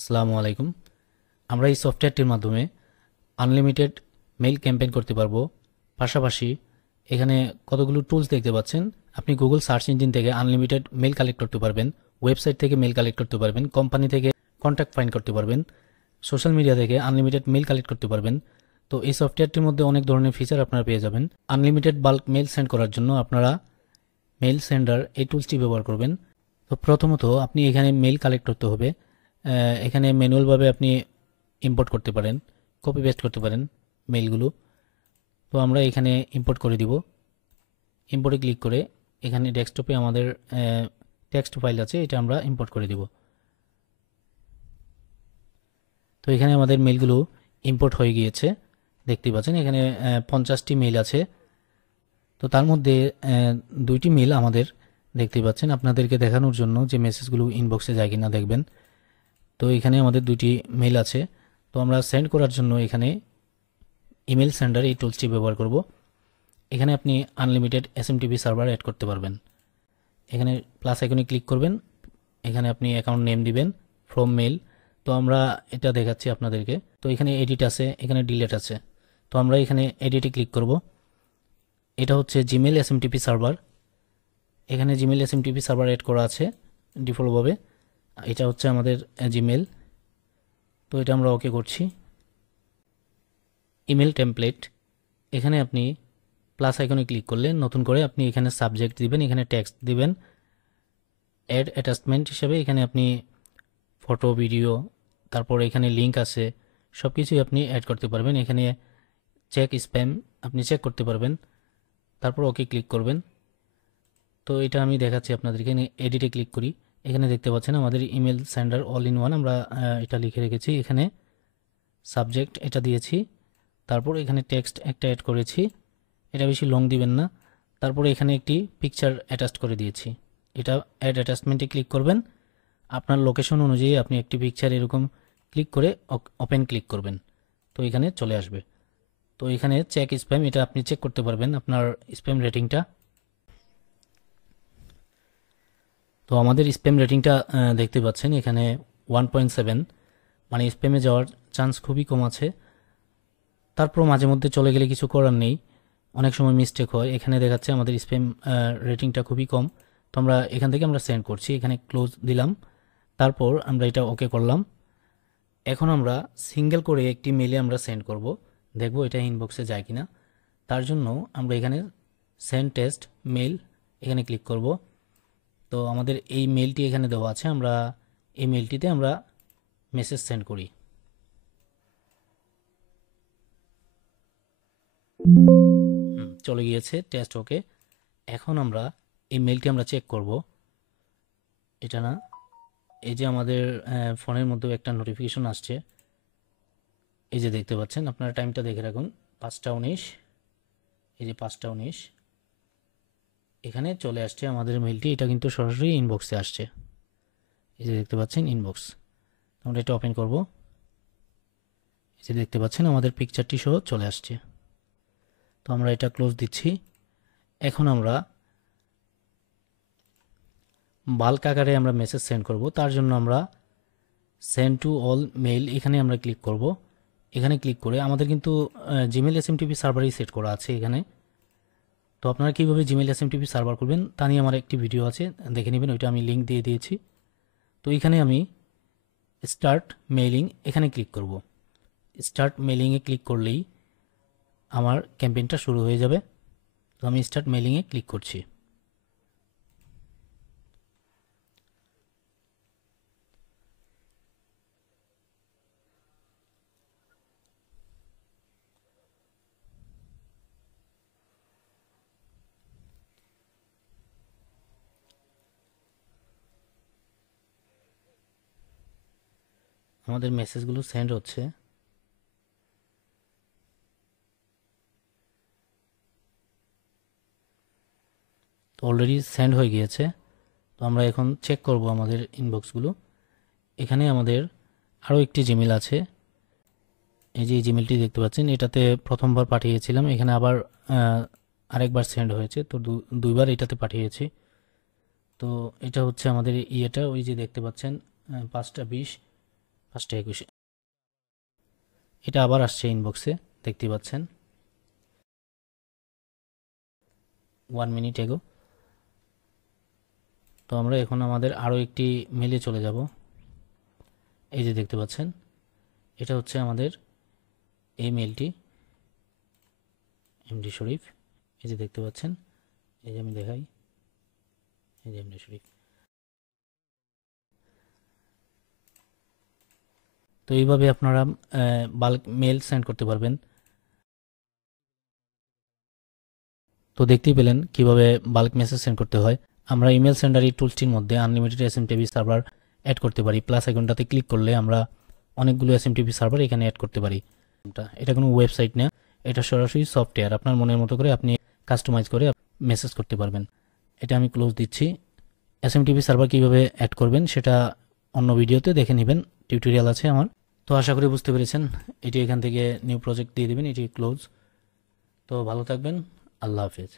আসসালামু আলাইকুম। আমরা এই সফটওয়্যারটির মাধ্যমে আনলিমিটেড মেইল ক্যাম্পেইন করতে পারবো। পাশাপাশি এখানে কতগুলো টুলস দেখতে পাচ্ছেন। আপনি গুগল সার্চ ইঞ্জিন থেকে আনলিমিটেড মেইল কালেক্ট করতে পারবেন, ওয়েবসাইট থেকে মেইল কালেক্ট করতে পারবেন, কোম্পানি থেকে কন্ট্যাক্ট ফাইন্ড করতে পারবেন, সোশ্যাল মিডিয়া থেকে আনলিমিটেড মেইল কালেক্ট করতে পারবেন। তো এই সফটওয়্যারটির মধ্যে অনেক ধরনের ফিচার আপনারা পেয়ে যাবেন। আনলিমিটেড বাল্ক মেইল সেন্ড করার জন্য আপনারা মেইল সেন্ডার এই টুলসটি ব্যবহার করবেন। তো প্রথমত আপনি এখানে মেইল কালেক্ট করতে হবে। এখানে ম্যানুয়ালভাবে আপনি ইম্পোর্ট করতে পারেন, কপি পেস্ট করতে পারেন মেইলগুলো। তো আমরা এখানে ইম্পোর্ট করে দিব। ইম্পোর্টে ক্লিক করে এখানে ডেস্কটপে আমাদের টেক্সট ফাইল আছে, এটা আমরা ইম্পোর্ট করে দিব। তো এখানে আমাদের মেইলগুলো ইম্পোর্ট হয়ে গিয়েছে, দেখতেই পাচ্ছেন এখানে 50টি মেইল আছে। তো তার মধ্যে 2টি মেইল আমাদের দেখতেই পাচ্ছেন, আপনাদেরকে দেখানোর জন্য যে মেসেজগুলো ইনবক্সে যায় কিনা দেখবেন। তো এখানে আমাদের 2টি মেইল আছে। তো আমরা সেন্ড করার জন্য এখানে ইমেল সেন্ডার এই টুলসটি ব্যবহার করব। এখানে আপনি আনলিমিটেড এসএমটিপি সার্ভার অ্যাড করতে পারবেন। এখানে প্লাস আইকনে ক্লিক করবেন, এখানে আপনি অ্যাকাউন্ট নেম দিবেন, ফ্রম মেইল। তো আমরা এটা দেখাচ্ছি আপনাদেরকে। তো এখানে এডিট আছে, এখানে ডিলেট আছে। তো আমরা এখানে এডিটে ক্লিক করব। এটা হচ্ছে জিমেল এসএমটিপি সার্ভার। এখানে জিমেল এসএমটিপি সার্ভার অ্যাড করা আছে ডিফল্টভাবে। এটা হচ্ছে আমাদের জিমেল। তো এটা আমরা ওকে করছি। ইমেল টেমপ্লেট, এখানে আপনি প্লাস আইকনে ক্লিক করলে নতুন করে আপনি এখানে সাবজেক্ট দিবেন, এখানে টেক্সট দিবেন। অ্যাড অ্যাটাচমেন্ট হিসেবে এখানে আপনি ফটো, ভিডিও, তারপর এখানে লিঙ্ক আছে, সব কিছুই আপনি অ্যাড করতে পারবেন। এখানে চেক স্প্যাম আপনি চেক করতে পারবেন, তারপর ওকে ক্লিক করবেন। তো এটা আমি দেখাচ্ছি আপনাদেরকে। এডিটে ক্লিক করি, এখানে দেখতে পাচ্ছেন আমাদের email sender all in one. আমরা এটা লিখে রেখেছি, এখানে সাবজেক্ট এটা দিয়েছি, তারপর এখানে টেক্সট একটা অ্যাড করেছি, এটা বেশি লং দিবেন না। তারপরে এখানে একটি পিকচার অ্যাটাচ করে দিয়েছি, এটা অ্যাড অ্যাটাচমেন্টে ক্লিক করবেন। আপনার লোকেশন অনুযায়ী আপনি একটি পিকচার এরকম ক্লিক করে ওপেন ক্লিক করবেন, তো এখানে চলে আসবে। তো এখানে চেক স্প্যাম, এটা আপনি চেক করতে পারবেন আপনার স্প্যাম রেটিংটা। তো আমাদের স্প্যাম রেটিংটা দেখতে পাচ্ছেন এখানে 1.7, মানে স্প্যামে যাওয়ার চান্স খুবই কম আছে। তারপর মাঝে মধ্যে চলে গেলে কিছু করার নেই, অনেক সময় মিস্টেক হয়। এখানে দেখাচ্ছে আমাদের স্প্যাম রেটিংটা খুবই কম। তো আমরা এখান থেকে আমরা সেন্ড করছি, এখানে ক্লোজ দিলাম, তারপর আমরা এটা ওকে করলাম। এখন আমরা সিঙ্গেল করে একটি মেলে আমরা সেন্ড করব, দেখব এটা ইনবক্সে যায় কিনা। তার জন্য আমরা এখানে সেন্ড টেস্ট মেল এখানে ক্লিক করব। তো আমাদের এই মেলটি এখানে দেওয়া আছে, আমরা এই মেলটিতে আমরা মেসেজ সেন্ড করি। চলে গিয়েছে টেস্ট ওকে। এখন আমরা এই মেলটি আমরা চেক করব, এটা না, এই যে আমাদের ফোনের মধ্যেও একটা নোটিফিকেশন আসছে, এই যে দেখতে পাচ্ছেন, আপনারা টাইমটা দেখে রাখুন 5টা 19। এই যে 5টা 19 এখানে চলে আসছে আমাদের মেলটি, এটা কিন্তু সরাসরি ইনবক্সে আসছে। এই যে দেখতে পাচ্ছেন ইনবক্স। আমরা এটা ওপেন করব, এই যে দেখতে পাচ্ছেন আমাদের পিকচারটি সহ চলে আসছে। তো আমরা এটা ক্লোজ দিচ্ছি। এখন আমরা বাল্ক আকারে আমরা মেসেজ সেন্ড করব, তার জন্য আমরা সেন্ড টু অল মেইল এখানে আমরা ক্লিক করব। এখানে ক্লিক করে আমাদের কিন্তু জিমেল এসএমটিপি সার্ভারই সেট করা আছে এখানে। তো আপনারা কীভাবে জিমেল এসএমটিপি সার্ভার করবেন তা নিয়ে আমার একটি ভিডিও আছে, দেখে নেবেন, ওইটা আমি লিঙ্ক দিয়ে দিয়েছি। তো এখানে আমি স্টার্ট মেইলিং এখানে ক্লিক করব। স্টার্ট মেইলিংয়ে ক্লিক করলেই আমার ক্যাম্পেইনটা শুরু হয়ে যাবে। তো আমি স্টার্ট মেইলিংয়ে ক্লিক করছি। আমাদের মেসেজগুলো সেন্ড হচ্ছে। তো অলরেডি সেন্ড হয়ে গিয়েছে। তো আমরা এখন চেক করব আমাদের ইনবক্সগুলো। এখানে আমাদের আরও একটি জিমেল আছে, এই যে এই জিমেলটি দেখতে পাচ্ছেন, এটাতে প্রথমবার পাঠিয়েছিলাম, এখানে আবার আরেকবার সেন্ড হয়েছে, তো দুইবার এটাতে পাঠিয়েছি। তো এটা হচ্ছে আমাদের ইয়েটা, ওই যে দেখতে পাচ্ছেন 5টা 20 5টা 21। এটা আবার আসছে ইনবক্সে, দেখতে পাচ্ছেন 1 মিনিট এগো। তো আমরা এখন আমাদের আরও একটি মেলে চলে যাব। এই যে দেখতে পাচ্ছেন, এটা হচ্ছে আমাদের এই মেলটি, এমডি শরীফ। এই যে দেখতে পাচ্ছেন, এই যে আমি দেখাই, এই যে এমডি শরীফ। তো এইভাবে আপনারা বাল্ক মেল সেন্ড করতে পারবেন। তো দেখতেই পেলেন কিভাবে বাল্ক মেসেজ সেন্ড করতে হয়। আমরা ইমেল সেন্ডার এই টুলসটির মধ্যে আনলিমিটেড এসএমটিপি সার্ভার অ্যাড করতে পারি। প্লাস আইকনটাতে ক্লিক করলে আমরা অনেকগুলো এসএমটিপি সার্ভার এখানে অ্যাড করতে পারি। এটা কোনো ওয়েবসাইট না, এটা সরাসরি সফটওয়্যার। আপনার মনের মতো করে আপনি কাস্টমাইজ করে মেসেজ করতে পারবেন। এটা আমি ক্লোজ দিচ্ছি। এসএমটিপি সার্ভার কীভাবে অ্যাড করবেন সেটা অন্য ভিডিওতে দেখে নেবেন, টিউটোরিয়াল আছে আমার। তো আশা করি বুঝতে পেরেছেন। এটি এখান থেকে নিউ প্রজেক্ট দিয়ে দেবেন, এটি ক্লোজ। তো ভালো থাকবেন, আল্লাহ হাফেজ।